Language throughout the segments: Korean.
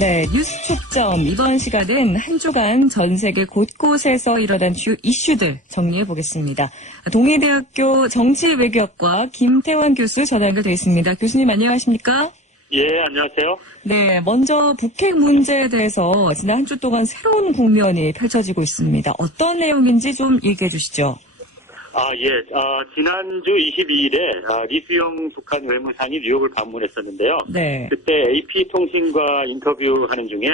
네, 뉴스 초점. 이번 시간은 한 주간 전 세계 곳곳에서 일어난 주요 이슈들 정리해 보겠습니다. 동해대학교 정치외교학과 김태환 교수 전화 연결돼 있습니다. 교수님 안녕하십니까? 예, 안녕하세요. 네, 먼저 북핵 문제에 대해서 지난 한 주 동안 새로운 국면이 펼쳐지고 있습니다. 어떤 내용인지 좀 얘기해 주시죠. 지난주 22일에 리수영 북한 외무상이 뉴욕을 방문했었는데요. 네. 그때 AP통신과 인터뷰하는 중에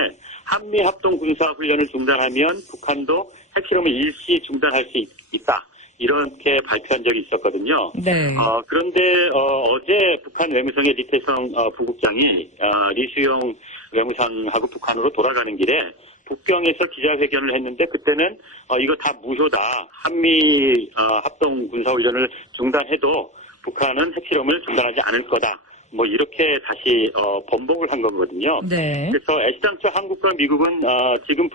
한미 합동 군사훈련을 중단하면 북한도 핵실험을 일시 중단할 수 있다. 이렇게 발표한 적이 있었거든요. 네. 그런데 어제 북한 외무성의 리태성 부국장이 리수영 외무상하고 북한으로 돌아가는 길에 북경에서 기자회견을 했는데 그때는 이거 다 무효다. 한미 합동 군사훈련을 중단해도 북한은 핵실험을 중단하지 않을 거다. 뭐 이렇게 다시 번복을 한 거거든요. 네. 그래서 애시당초 한국과 미국은 지금은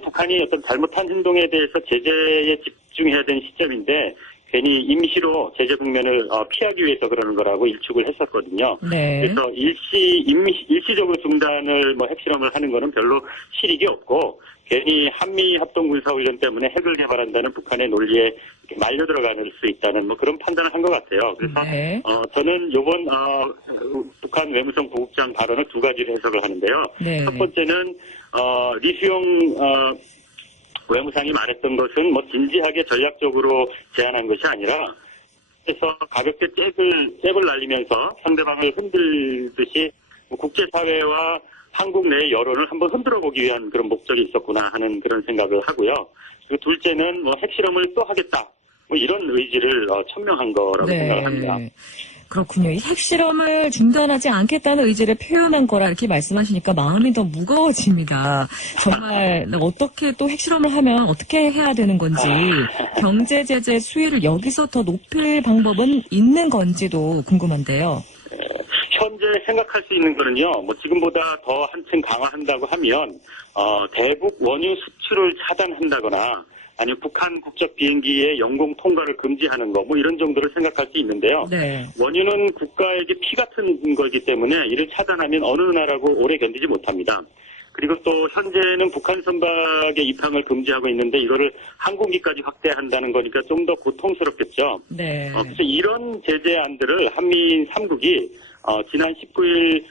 북한이 어떤 잘못한 행동에 대해서 제재에 집중해야 되는 시점인데 괜히 임시로 제재 국면을 피하기 위해서 그러는 거라고 일축을 했었거든요. 네. 그래서 일시적으로 중단을 핵실험을 하는 거는 별로 실익이 없고 괜히 한미 합동 군사훈련 때문에 핵을 개발한다는 북한의 논리에 말려 들어갈 수 있다는 그런 판단을 한 것 같아요. 그래서 네. 저는 이번 북한 외무성 부국장 발언을 두 가지로 해석을 하는데요. 네. 첫 번째는 리수용 외무상이 말했던 것은 진지하게 전략적으로 제안한 것이 아니라 그래서 가볍게 잽을 날리면서 상대방을 흔들듯이 국제사회와 한국 내 여론을 한번 흔들어 보기 위한 그런 목적이 있었구나 하는 그런 생각을 하고요. 그리고 둘째는 핵실험을 또 하겠다. 이런 의지를 천명한 거라고 생각을 합니다. 그렇군요. 이 핵실험을 중단하지 않겠다는 의지를 표현한 거라 이렇게 말씀하시니까 마음이 더 무거워집니다. 정말 어떻게 또 핵실험을 하면 어떻게 해야 되는 건지, 경제 제재 수위를 여기서 더 높일 방법은 있는 건지도 궁금한데요. 현재 생각할 수 있는 거는요. 지금보다 더 한층 강화한다고 하면 대북 원유 수출을 차단한다거나 아니면 북한 국적 비행기의 영공 통과를 금지하는 거 이런 정도를 생각할 수 있는데요. 네. 원유는 국가에게 피 같은 거기 때문에 이를 차단하면 어느 나라고 오래 견디지 못합니다. 그리고 또 현재는 북한 선박의 입항을 금지하고 있는데 이거를 항공기까지 확대한다는 거니까 좀 더 고통스럽겠죠. 네. 그래서 이런 제재안들을 한미인 3국이 지난 19일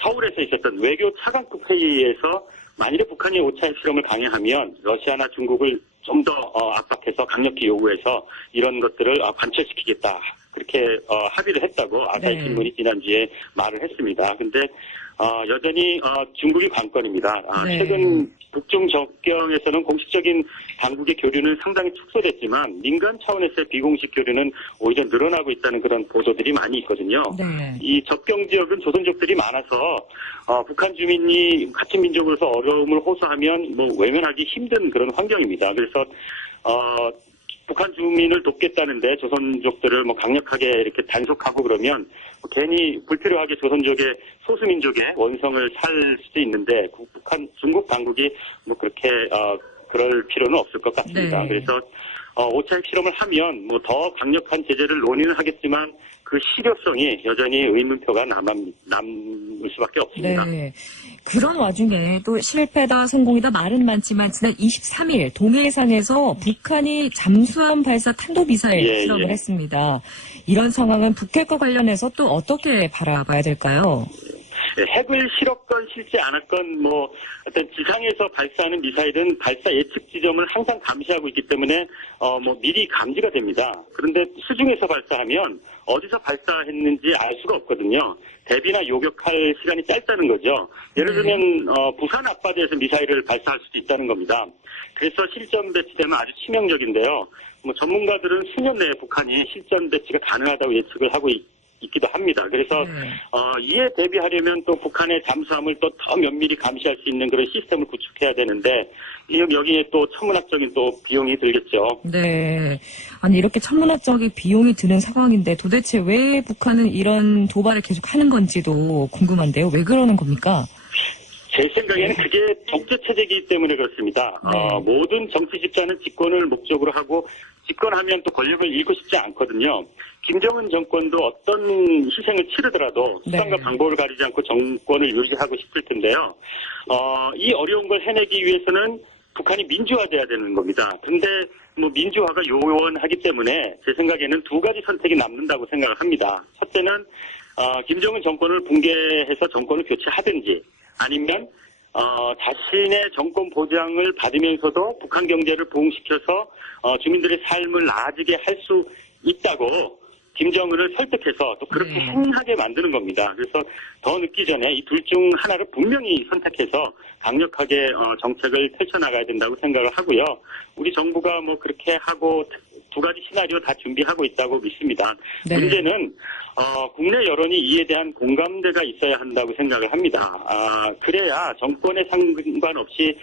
서울에서 있었던 외교 차관급 회의에서 만일에 북한이 5차 핵실험을 강행하면 러시아나 중국을 좀 더 압박해서 강력히 요구해서 이런 것들을 관철시키겠다. 그렇게 합의를 했다고 아사히 네. 신문이 지난주에 말을 했습니다. 근데 여전히 중국이 관건입니다. 네. 최근 북중 접경에서는 공식적인 당국의 교류는 상당히 축소됐지만 민간 차원에서의 비공식 교류는 오히려 늘어나고 있다는 그런 보도들이 많이 있거든요. 네. 이 접경 지역은 조선족들이 많아서 북한 주민이 같은 민족으로서 어려움을 호소하면 외면하기 힘든 그런 환경입니다. 그래서 북한 주민을 돕겠다는데 조선족들을 강력하게 이렇게 단속하고 그러면 괜히 불필요하게 조선족의 소수민족의 원성을 살 수도 있는데 중국 당국이 그렇게 그럴 필요는 없을 것 같습니다. 네. 그래서 5차 핵실험을 하면 더 강력한 제재를 논의는 하겠지만 그 실효성이 여전히 의문표가 남을 수밖에 없습니다. 네. 그런 와중에 또 실패다 성공이다 말은 많지만 지난 23일 동해상에서 북한이 잠수함 발사 탄도미사일 실험을 했습니다. 이런 상황은 북핵과 관련해서 또 어떻게 바라봐야 될까요? 핵을 실었건 실지 않았건 어떤 지상에서 발사하는 미사일은 발사 예측 지점을 항상 감시하고 있기 때문에 미리 감지가 됩니다. 그런데 수중에서 발사하면 어디서 발사했는지 알 수가 없거든요. 대비나 요격할 시간이 짧다는 거죠. 예를 들면 부산 앞바다에서 미사일을 발사할 수도 있다는 겁니다. 그래서 실전 배치되면 아주 치명적인데요. 전문가들은 수년 내에 북한이 실전 배치가 가능하다고 예측을 하고 있기도 합니다. 그래서 이에 대비하려면 또 북한의 잠수함을 또 더 면밀히 감시할 수 있는 그런 시스템을 구축해야 되는데 여기에 또 천문학적인 또 비용이 들겠죠. 네. 아니 이렇게 천문학적인 비용이 드는 상황인데 도대체 왜 북한은 이런 도발을 계속 하는 건지도 궁금한데요. 왜 그러는 겁니까? 제 생각에는 그게 독재 체제이기 때문에 그렇습니다. 모든 정치 집단은 집권을 목적으로 하고 집권하면 또 권력을 잃고 싶지 않거든요. 김정은 정권도 어떤 희생을 치르더라도 수단과 네. 방법을 가리지 않고 정권을 유지하고 싶을 텐데요. 이 어려운 걸 해내기 위해서는 북한이 민주화돼야 되는 겁니다. 근데 뭐 민주화가 요원하기 때문에 제 생각에는 두 가지 선택이 남는다고 생각을 합니다. 첫째는 김정은 정권을 붕괴해서 정권을 교체하든지 아니면 자신의 정권 보장을 받으면서도 북한 경제를 부흥시켜서 주민들의 삶을 나아지게 할 수 있다고 김정은을 설득해서 또 그렇게 네. 행하게 만드는 겁니다. 그래서 더 늦기 전에 이 둘 중 하나를 분명히 선택해서 강력하게 정책을 펼쳐나가야 된다고 생각을 하고요. 우리 정부가 뭐 그렇게 하고 두 가지 시나리오 다 준비하고 있다고 믿습니다. 네. 문제는 국내 여론이 이에 대한 공감대가 있어야 한다고 생각을 합니다. 그래야 정권에 상관없이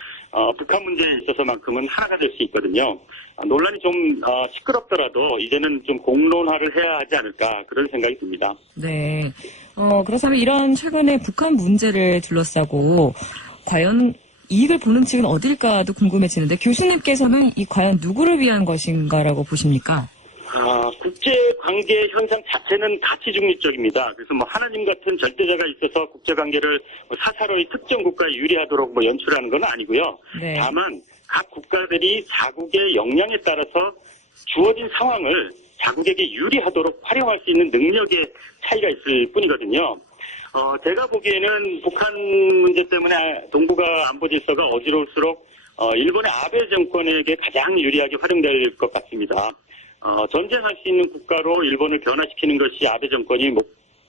북한 문제에 있어서만큼은 하나가 될 수 있거든요. 논란이 좀 시끄럽더라도 이제는 좀 공론화를 해야 하지 않을까 그런 생각이 듭니다. 네. 그렇다면 이런 최근에 북한 문제를 둘러싸고 과연 이익을 보는 측은 어딜까도 궁금해지는데 교수님께서는 이 과연 누구를 위한 것인가라고 보십니까? 국제관계 현상 자체는 가치 중립적입니다. 그래서 뭐 하나님 같은 절대자가 있어서 국제관계를 사사로이 특정 국가에 유리하도록 뭐 연출하는 건 아니고요. 네. 다만 각 국가들이 자국의 역량에 따라서 주어진 상황을 자국에게 유리하도록 활용할 수 있는 능력의 차이가 있을 뿐이거든요. 제가 보기에는 북한 문제 때문에 동북아 안보 질서가 어지러울수록 일본의 아베 정권에게 가장 유리하게 활용될 것 같습니다. 전쟁할 수 있는 국가로 일본을 변화시키는 것이 아베 정권이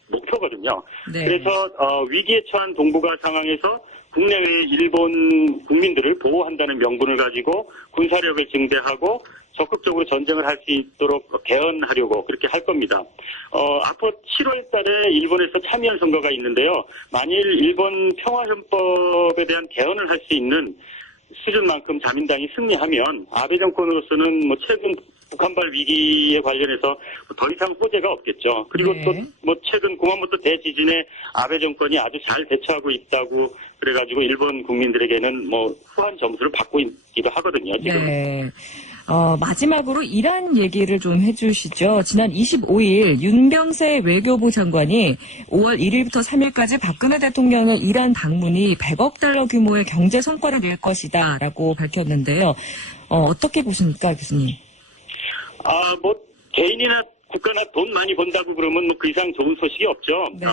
목표거든요. 네. 그래서 위기에 처한 동북아 상황에서 국내의 일본 국민들을 보호한다는 명분을 가지고 군사력을 증대하고 적극적으로 전쟁을 할 수 있도록 개헌하려고 그렇게 할 겁니다. 앞으로 7월 달에 일본에서 참의원 선거가 있는데요. 만일 일본 평화헌법에 대한 개헌을 할 수 있는 수준만큼 자민당이 승리하면 아베 정권으로서는 뭐 최근 북한발 위기에 관련해서 더 이상 호재가 없겠죠. 그리고 네. 또 뭐 최근 구마모토 대지진에 아베 정권이 아주 잘 대처하고 있다고 그래가지고 일본 국민들에게는 뭐 후한 점수를 받고 있기도 하거든요. 지금. 네. 마지막으로 이란 얘기를 좀 해주시죠. 지난 25일 윤병세 외교부 장관이 5월 1일부터 3일까지 박근혜 대통령의 이란 방문이 100억 달러 규모의 경제 성과를 낼 것이다라고 밝혔는데요. 어떻게 보십니까, 교수님? 뭐 개인이나 국가나 돈 많이 번다고 그러면 뭐 그 이상 좋은 소식이 없죠. 네.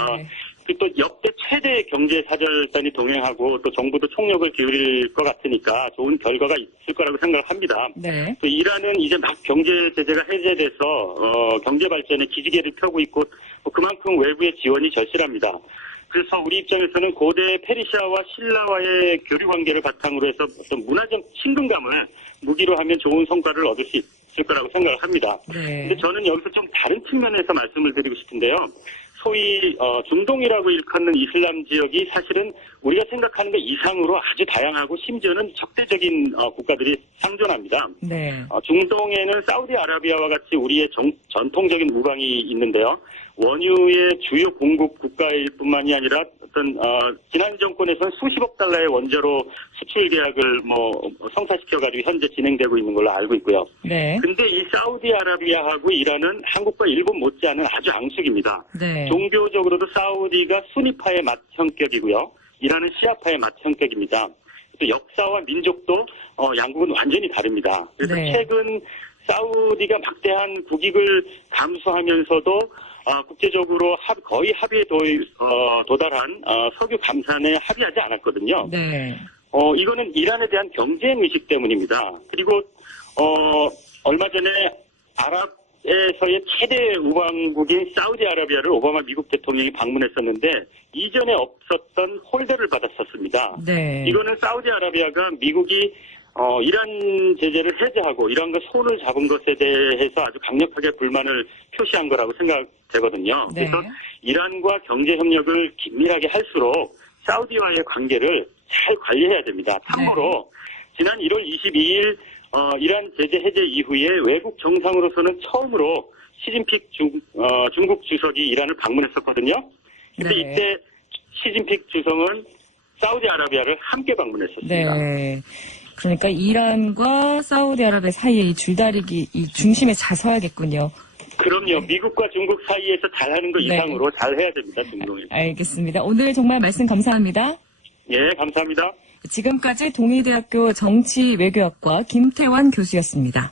또 역대 최대 경제 사절단이 동행하고 또 정부도 총력을 기울일 것 같으니까 좋은 결과가 있을 거라고 생각을 합니다. 네. 또 이란은 이제 막 경제 제재가 해제돼서 경제 발전에 기지개를 펴고 있고 그만큼 외부의 지원이 절실합니다. 그래서 우리 입장에서는 고대 페르시아와 신라와의 교류 관계를 바탕으로 해서 어떤 문화적 친근감을 무기로 하면 좋은 성과를 얻을 수 있을 거라고 생각을 합니다. 네. 근데 저는 여기서 좀 다른 측면에서 말씀을 드리고 싶은데요. 소위 중동이라고 일컫는 이슬람 지역이 사실은 우리가 생각하는 것 이상으로 아주 다양하고 심지어는 적대적인 국가들이 상존합니다. 네. 중동에는 사우디아라비아와 같이 우리의 전통적인 우방이 있는데요. 원유의 주요 공급 국가일 뿐만이 아니라 어떤 지난 정권에서는 수십억 달러의 원자로 수출 계약을 성사시켜가지고 현재 진행되고 있는 걸로 알고 있고요. 네. 근데 이 사우디아라비아하고 이란은 한국과 일본 못지않은 아주 앙숙입니다. 네. 종교적으로도 사우디가 수니파의 맛 성격이고요. 이란은 시아파의 맛 성격입니다. 또 역사와 민족도 양국은 완전히 다릅니다. 그래서 네. 최근 사우디가 막대한 국익을 감수하면서도 국제적으로 거의 합의에 도달한 석유 감산에 합의하지 않았거든요. 네. 이거는 이란에 대한 경쟁 의식 때문입니다. 그리고 얼마 전에 아랍에서의 최대 우방국인 사우디아라비아를 오바마 미국 대통령이 방문했었는데 이전에 없었던 홀대를 받았었습니다. 네. 이거는 사우디아라비아가 미국이 이란 제재를 해제하고 이란과 손을 잡은 것에 대해서 아주 강력하게 불만을 표시한 거라고 생각되거든요. 네. 그래서 이란과 경제 협력을 긴밀하게 할수록 사우디와의 관계를 잘 관리해야 됩니다. 참고로 지난 1월 22일 이란 제재 해제 이후에 외국 정상으로서는 처음으로 시진핑 중국 주석이 이란을 방문했었거든요. 근데 네. 이때 시진핑 주석은 사우디아라비아를 함께 방문했었습니다. 네. 그러니까 이란과 사우디아라비아 사이에 이 줄다리기 이 중심에 자서야겠군요. 그럼요. 미국과 중국 사이에서 잘하는 것 네. 이상으로 잘해야 됩니다. 중동에서. 알겠습니다. 오늘 정말 말씀 감사합니다. 예, 감사합니다. 지금까지 동의대학교 정치외교학과 김태환 교수였습니다.